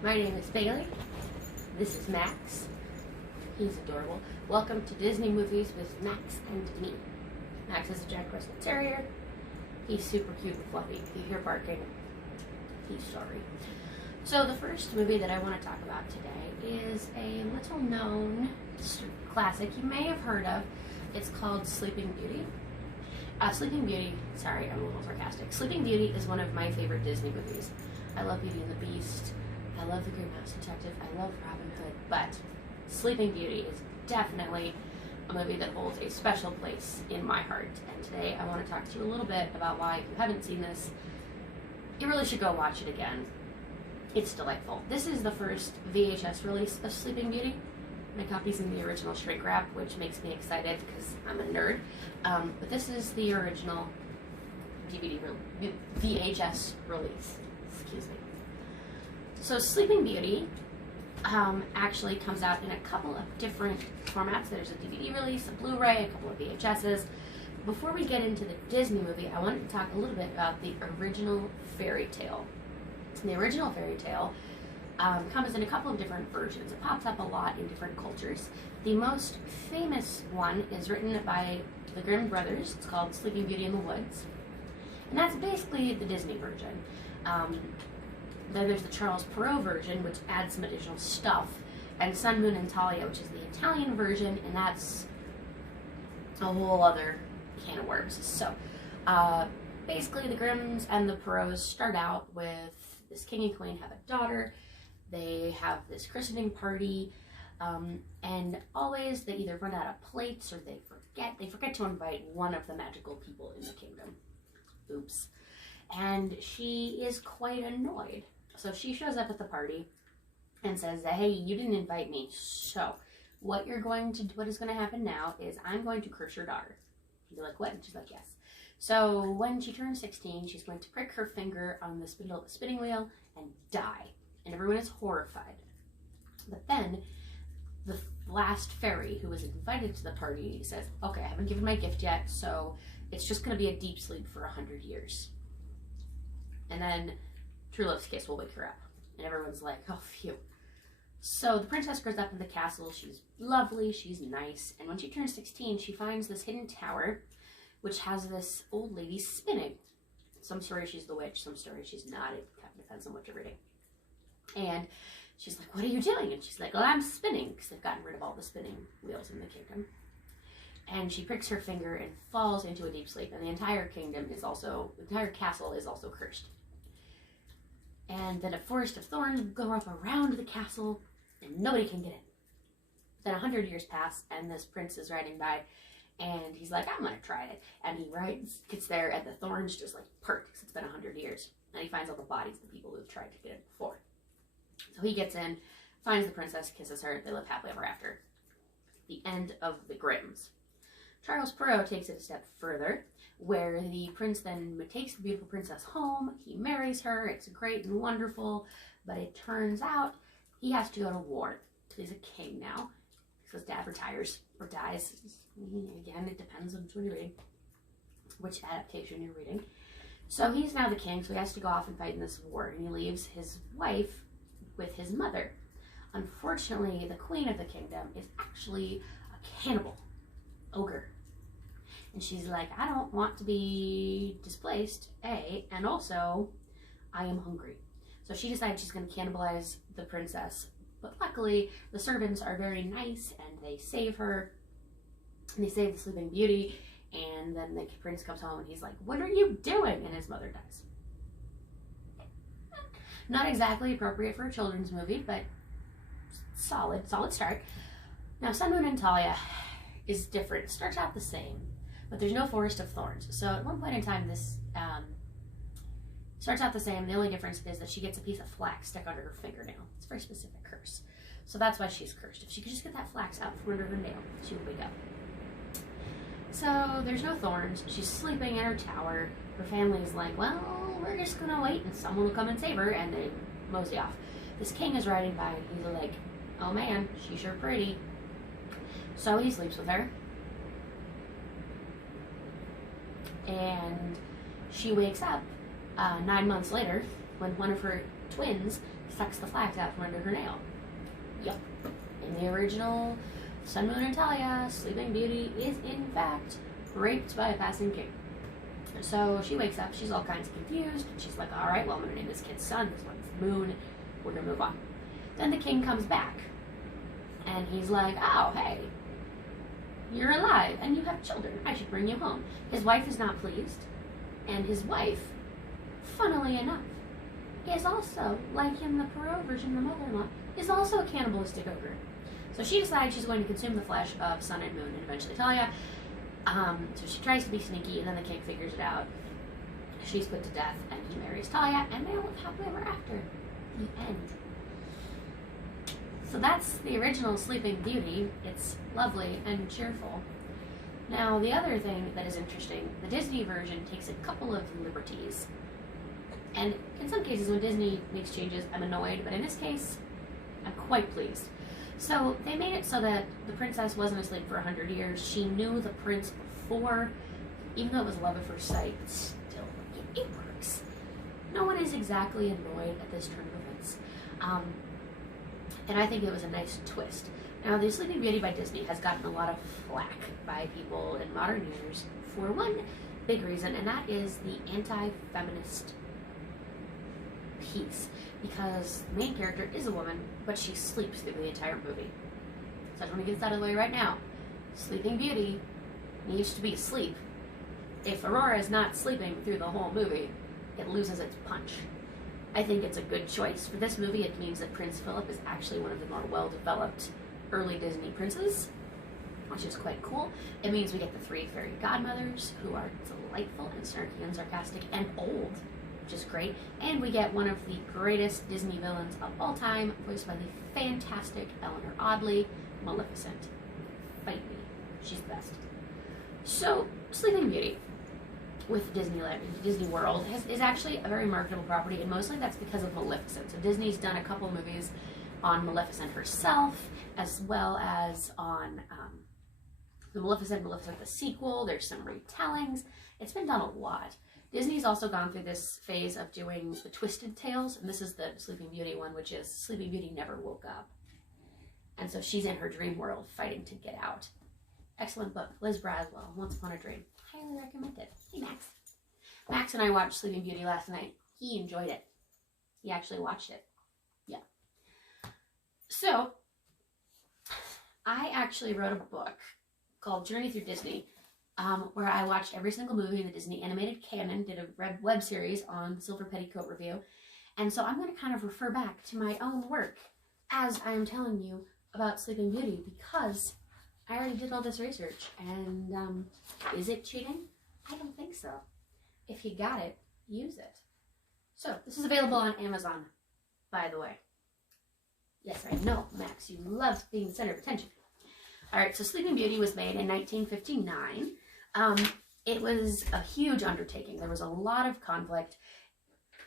My name is Bailey. This is Max. He's adorable. Welcome to Disney Movies with Max and me. Max is a Jack Russell Terrier. He's super cute and fluffy. If you hear barking, he's sorry. So the first movie that I want to talk about today is a little known classic you may have heard of. It's called Sleeping Beauty. Sleeping Beauty, sorry, I'm a little sarcastic. Sleeping Beauty is one of my favorite Disney movies. I love Beauty and the Beast. I love The Green Mouse Detective. I love Robin Hood. But Sleeping Beauty is definitely a movie that holds a special place in my heart. And today I want to talk to you a little bit about why, if you haven't seen this, you really should go watch it again. It's delightful. This is the first VHS release of Sleeping Beauty. My copy's in the original shrink wrap, which makes me excited because I'm a nerd. But this is the original VHS release. Excuse me. So Sleeping Beauty actually comes out in a couple of different formats. There's a DVD release, a Blu-ray, a couple of VHSs. Before we get into the Disney movie, I wanted to talk a little bit about the original fairy tale. The original fairy tale comes in a couple of different versions. It pops up a lot in different cultures. The most famous one is written by the Grimm brothers. It's called Sleeping Beauty in the Woods. And that's basically the Disney version. Then there's the Charles Perrault version, which adds some additional stuff. And Sun, Moon, and Talia, which is the Italian version, and that's a whole other can of worms. So, basically the Grimms and the Perrauts start out with this king and queen have a daughter. They have this christening party, and always they either run out of plates or they forget to invite one of the magical people in the kingdom. Oops. And she is quite annoyed. So she shows up at the party and says, hey, you didn't invite me. So what is going to happen now is I'm going to curse your daughter. You're like, what? And she's like, yes. So when she turns 16, she's going to prick her finger on the spinning wheel and die. And everyone is horrified. But then the last fairy who was invited to the party says, okay, I haven't given my gift yet, so it's just going to be a deep sleep for 100 years. And then True Love's kiss will wake her up. And everyone's like, oh, phew. So the princess grows up in the castle. She's lovely. She's nice. And when she turns 16, she finds this hidden tower, which has this old lady spinning. Some stories she's the witch. Some stories she's not. It kind of depends on what you're reading. And she's like, what are you doing? And she's like, well, I'm spinning, because they've gotten rid of all the spinning wheels in the kingdom. And she pricks her finger and falls into a deep sleep. And the entire castle is also cursed. And then a forest of thorns go up around the castle, and nobody can get in. Then 100 years pass, and this prince is riding by, and he's like, I'm gonna try it. And he gets there, and the thorns just like part, because it's been 100 years. And he finds all the bodies of the people who've tried to get in before. So he gets in, finds the princess, kisses her, they live happily ever after. The end of the Grimms. Charles Perrault takes it a step further, where the prince then takes the beautiful princess home, he marries her, it's great and wonderful, but it turns out he has to go to war. He's a king now, because dad retires or dies. Again, it depends on which one you're reading, which adaptation you're reading. So he's now the king, so he has to go off and fight in this war, and he leaves his wife with his mother. Unfortunately, the queen of the kingdom is actually a cannibal ogre. And she's like, I don't want to be displaced, and also, I am hungry. So she decides she's going to cannibalize the princess. But luckily, the servants are very nice, and they save her. And they save the Sleeping Beauty. And then the prince comes home, and he's like, what are you doing? And his mother dies. Not exactly appropriate for a children's movie, but solid start. Now, Sun, Moon, and Talia is different. It starts out the same, but there's no forest of thorns. So at one point in time, this starts out the same. The only difference is that she gets a piece of flax stuck under her fingernail. It's a very specific curse. So that's why she's cursed. If she could just get that flax out from under her nail, she would wake up. So there's no thorns. She's sleeping in her tower. Her family is like, well, we're just gonna wait and someone will come and save her, and they mosey off. This king is riding by, and he's like, oh man, she's sure pretty. So he sleeps with her. And she wakes up 9 months later when one of her twins sucks the flags out from under her nail. Yep. In the original Sun, Moon, and Talia, Sleeping Beauty is in fact raped by a passing king. So she wakes up, she's all kinds of confused, and she's like, alright, well, I'm gonna name this kid's Sun, this one's Moon, we're gonna move on. Then the king comes back, and he's like, oh, hey, you're alive, and you have children, I should bring you home. His wife is not pleased, and his wife, funnily enough, is also, like in the Perot version, the mother-in-law, is also a cannibalistic ogre. So she decides she's going to consume the flesh of Sun and Moon, and eventually Talia. So she tries to be sneaky, and then the king figures it out. She's put to death, and he marries Talia, and they all live happily ever after. The end. So that's the original Sleeping Beauty. It's lovely and cheerful. Now, the other thing that is interesting, the Disney version takes a couple of liberties. And in some cases, when Disney makes changes, I'm annoyed, but in this case, I'm quite pleased. So they made it so that the princess wasn't asleep for 100 years. She knew the prince before, even though it was love at first sight, still, it works. No one is exactly annoyed at this turn of events. And I think it was a nice twist. Now, The Sleeping Beauty by Disney has gotten a lot of flack by people in modern years for one big reason, and that is the anti-feminist piece. Because the main character is a woman, but she sleeps through the entire movie. So I just want to get this out of the way right now. Sleeping Beauty needs to be asleep. If Aurora is not sleeping through the whole movie, it loses its punch. I think it's a good choice. For this movie, it means that Prince Philip is actually one of the more well-developed early Disney princes, which is quite cool. It means we get the 3 fairy godmothers, who are delightful and snarky and sarcastic and old, which is great. And we get one of the greatest Disney villains of all time, voiced by the fantastic Eleanor Audley, Maleficent. Fight me. She's the best. So, Sleeping Beauty with Disneyland, Disney World, is actually a very marketable property, and mostly that's because of Maleficent. So Disney's done a couple movies on Maleficent herself, as well as on the Maleficent the sequel. There's some retellings. It's been done a lot. Disney's also gone through this phase of doing the Twisted Tales, and this is the Sleeping Beauty one, which is Sleeping Beauty never woke up. And so she's in her dream world fighting to get out. Excellent book. Liz Braswell, Once Upon a Dream. Highly recommend it. Hey, Max. Max and I watched Sleeping Beauty last night. He enjoyed it. He actually watched it. Yeah. So, I actually wrote a book called Journey Through Disney, where I watched every single movie in the Disney animated canon, did a web series on the Silver Petticoat Review, and so I'm going to kind of refer back to my own work as I am telling you about Sleeping Beauty, because I already did all this research, and is it cheating? I don't think so. If you got it, use it. So, this is available on Amazon, by the way. Yes, I know, Max, you love being the center of attention. Alright, so Sleeping Beauty was made in 1959. It was a huge undertaking. There was a lot of conflict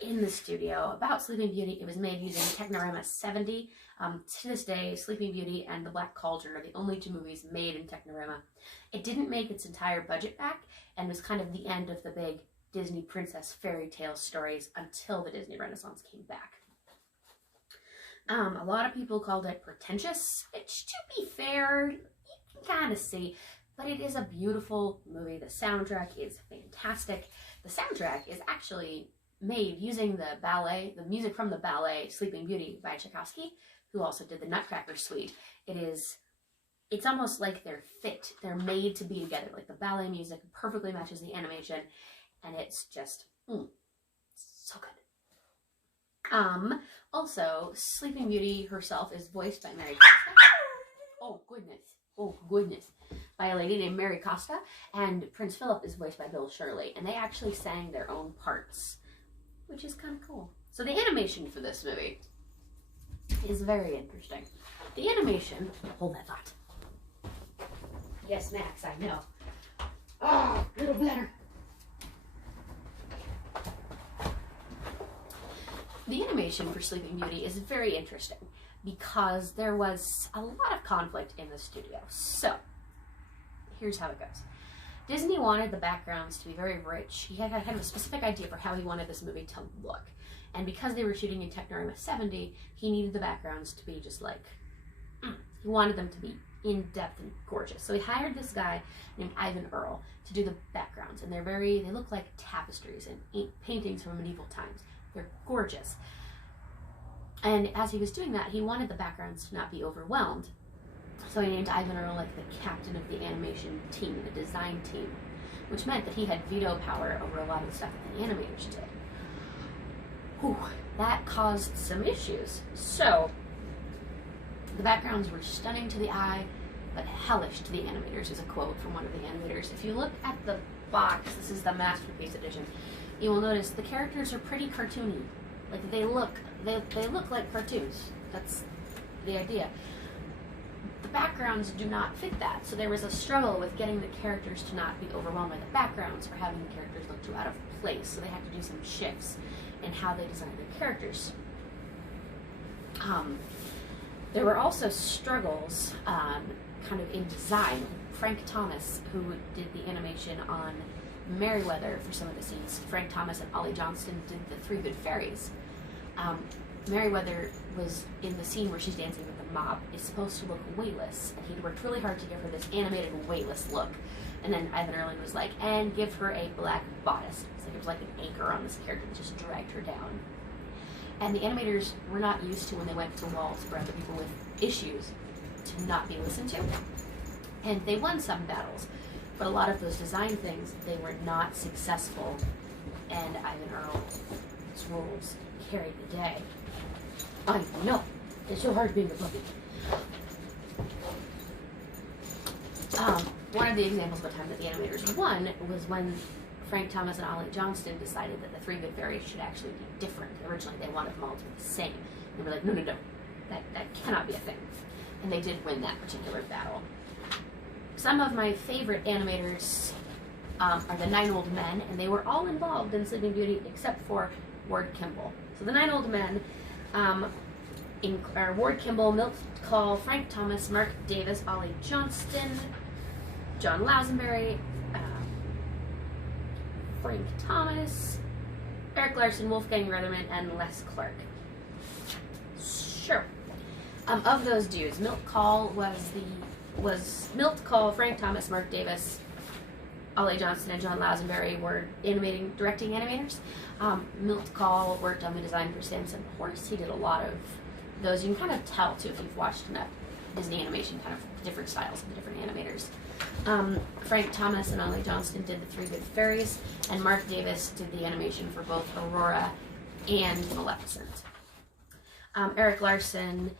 in the studio about Sleeping Beauty. It was made using Technorama 70. To this day, Sleeping Beauty and The Black Cauldron are the only 2 movies made in Technorama. It didn't make its entire budget back, and was kind of the end of the big Disney princess fairy tale stories until the Disney Renaissance came back. A lot of people called it pretentious, which, to be fair, you can kind of see, but it is a beautiful movie. The soundtrack is fantastic. The soundtrack is actually made using the ballet, the music from the ballet Sleeping Beauty by Tchaikovsky, who also did the Nutcracker Suite. It's almost like they're made to be together. Like the ballet music perfectly matches the animation, and it's just, so good. Also, Sleeping Beauty herself is voiced by Mary Costa. Oh goodness. By a lady named Mary Costa, and Prince Philip is voiced by Bill Shirley, and they actually sang their own parts, which is kind of cool. So the animation for this movie is very interesting. The animation, hold that thought. Yes, Max, I know. Oh, little bladder. The animation for Sleeping Beauty is very interesting because there was a lot of conflict in the studio. So, here's how it goes. Disney wanted the backgrounds to be very rich. He had kind of a specific idea for how he wanted this movie to look. And because they were shooting in Technarama 70, he needed the backgrounds to be just like, he wanted them to be in-depth and gorgeous. So he hired this guy named Ivan Earl to do the backgrounds. And they look like tapestries and paintings from medieval times. They're gorgeous. And as he was doing that, he wanted the backgrounds to not be overwhelmed. So he named Ivan Earl like the captain of the animation team, the design team, which meant that he had veto power over a lot of the stuff that the animators did. Whew, that caused some issues. So the backgrounds were stunning to the eye, but hellish to the animators, is a quote from one of the animators. If you look at the box, this is the Masterpiece Edition, you will notice the characters are pretty cartoony. Like they look like cartoons. That's the idea. The backgrounds do not fit that, so there was a struggle with getting the characters to not be overwhelmed by the backgrounds or having the characters look too out of place, so they had to do some shifts in how they designed their characters. There were also struggles kind of in design. Frank Thomas, who did the animation on Merryweather for some of the scenes, Frank Thomas and Ollie Johnston did the Three Good Fairies. Merryweather was in the scene where she's dancing with the mob, is supposed to look weightless, and he'd worked really hard to give her this animated weightless look. And then Ivan Erling was like, and give her a black bodice. It's like it was like an anchor on this character that just dragged her down. And the animators were not used to, when they went to the walls for other people with issues, to not be listened to. And they won some battles, but a lot of those design things, they were not successful, and Ivan Earl's rules carried the day. I know, it's so hard being a puppy. One of the examples of a time that the animators won was when Frank Thomas and Ollie Johnston decided that the Three Good Fairies should actually be different. Originally, they wanted them all to be the same. They were like, no, that cannot be a thing. And they did win that particular battle. Some of my favorite animators are the Nine Old Men, and they were all involved in Sleeping Beauty except for Ward Kimball. So the Nine Old Men are Ward Kimball, Milt Kahl, Frank Thomas, Mark Davis, Ollie Johnston, John Lazenby, Frank Thomas, Erik Larsen, Wolfgang Reitherman, and Les Clark. Sure. Of those dudes, Milt Kahl was Milt Kahl, Frank Thomas, Mark Davis, Ollie Johnston, and John Lazenby were directing animators. Milt Kahl worked on the design for Samson Horse. He did a lot of those. You can kind of tell too if you've watched enough Disney animation, kind of different styles of the different animators. Frank Thomas and Ollie Johnston did the Three Good Fairies, and Mark Davis did the animation for both Aurora and Maleficent. Erik Larsen,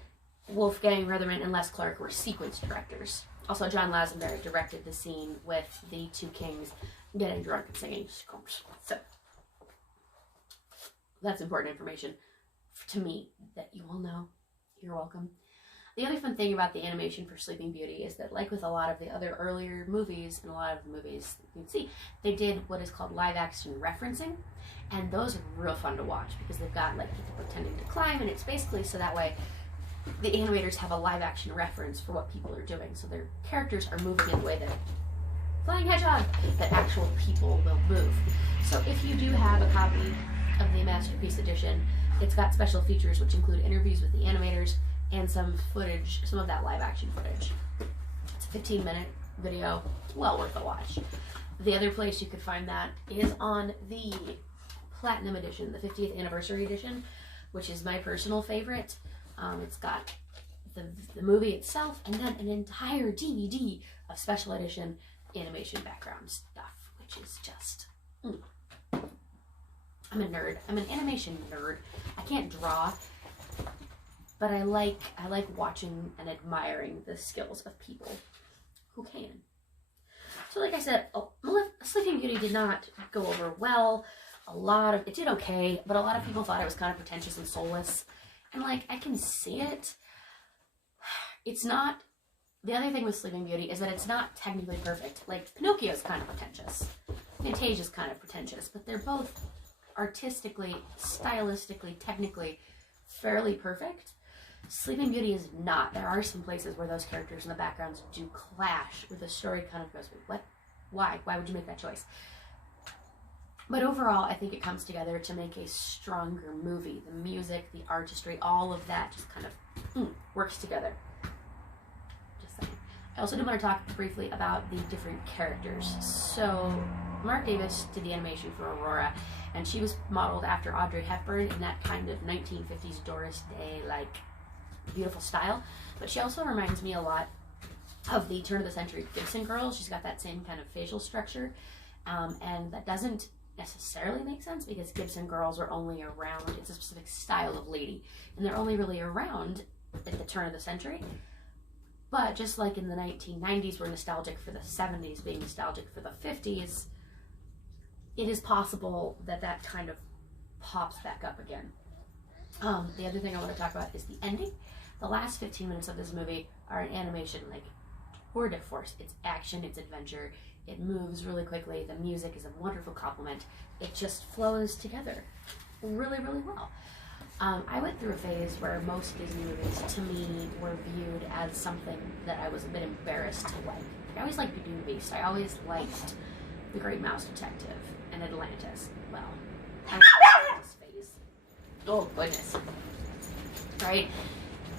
Wolfgang Reitherman, and Les Clark were sequence directors. Also, John Lazenby directed the scene with the two kings getting drunk and singing. So, that's important information to me that you all know. You're welcome. The other fun thing about the animation for Sleeping Beauty is that, like with a lot of the other earlier movies and a lot of the movies you can see, they did what is called live action referencing, and those are real fun to watch because they've got like people pretending to climb, and it's basically so that way the animators have a live action reference for what people are doing, so their characters are moving in a way that flying hedgehog that actual people will move. So if you do have a copy of the Masterpiece Edition, it's got special features which include interviews with the animators and some footage, some of that live action footage. It's a 15-minute video, well worth a watch. The other place you could find that is on the Platinum Edition, the 50th Anniversary Edition, which is my personal favorite. It's got the movie itself and then an entire DVD of special edition animation background stuff, which is just... I'm a nerd. I'm an animation nerd. I can't draw, but I like watching and admiring the skills of people who can. So like I said, Sleeping Beauty did not go over well. It did okay, but a lot of people thought it was kind of pretentious and soulless. And like, I can see it. It's not, the other thing with Sleeping Beauty is that it's not technically perfect. Like, Pinocchio's kind of pretentious. Fantasia's kind of pretentious, but they're both artistically, stylistically, technically fairly perfect. Sleeping Beauty is not. There are some places where those characters in the backgrounds do clash, where the story kind of goes, what? Why? Why would you make that choice? But overall, I think it comes together to make a stronger movie. The music, the artistry, all of that just kind of works together. Just saying. I also do want to talk briefly about the different characters. So, Mark Davis did the animation for Aurora, and she was modeled after Audrey Hepburn in that kind of 1950s Doris Day, like, beautiful style. But she also reminds me a lot of the turn-of-the-century Gibson girls. She's got that same kind of facial structure, and that doesn't necessarily make sense because Gibson girls are only around, it's a specific style of lady, and they're only really around at the turn of the century. But just like in the 1990s we're nostalgic for the 70s being nostalgic for the 50s, it is possible that that kind of pops back up again. The other thing I want to talk about is the ending. The last 15 minutes of this movie are an animation like tour de force. It's action, it's adventure, it moves really quickly, the music is a wonderful complement. It just flows together really, really well. I went through a phase where most Disney movies, to me, were viewed as something that I was a bit embarrassed to like. I always liked Beauty and the Beast. I always liked The Great Mouse Detective and Atlantis. Well, I was in this phase. Oh, goodness. Right?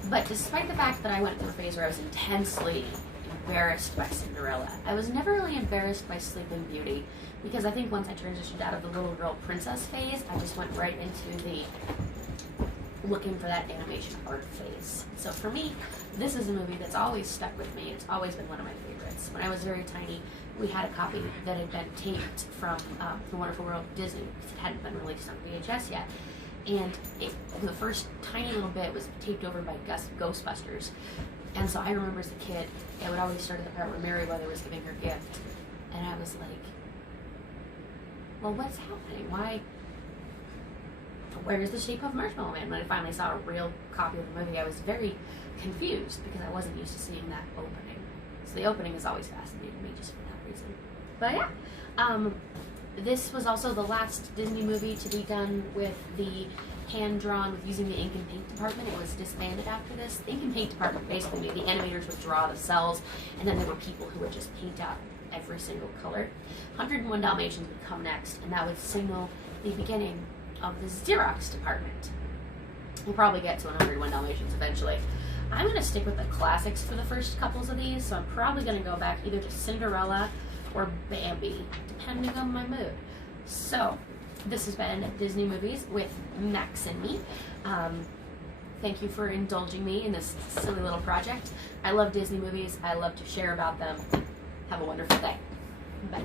But despite the fact that I went through a phase where I was intensely embarrassed by Cinderella, I was never really embarrassed by Sleeping Beauty, because I think once I transitioned out of the little girl princess phase, I just went right into the looking for that animation art phase. So for me, this is a movie that's always stuck with me. It's always been one of my favorites. When I was very tiny, we had a copy that had been taped from The Wonderful World of Disney, because it hadn't been released on VHS yet. And the first tiny little bit was taped over by Ghostbusters. And so I remember as a kid, it would always start at the part where Merryweather was giving her gift. And I was like, well, what's happening? Why? Where's the shape of Marshmallow Man? When I finally saw a real copy of the movie, I was very confused because I wasn't used to seeing that opening. So the opening has always fascinated me just for that reason. But yeah, this was also the last Disney movie to be done with the hand-drawn, with using the ink and paint department. It was disbanded after this. The ink and paint department basically made the animators would draw the cells, and then there were people who would just paint out every single color. 101 Dalmatians would come next, and that would signal the beginning of the Xerox department. We'll probably get to 101 Dalmatians eventually. I'm going to stick with the classics for the first couples of these, so I'm probably going to go back either to Cinderella or Bambi, depending on my mood. So, this has been Disney Movies with Max and me. Thank you for indulging me in this silly little project. I love Disney movies. I love to share about them. Have a wonderful day.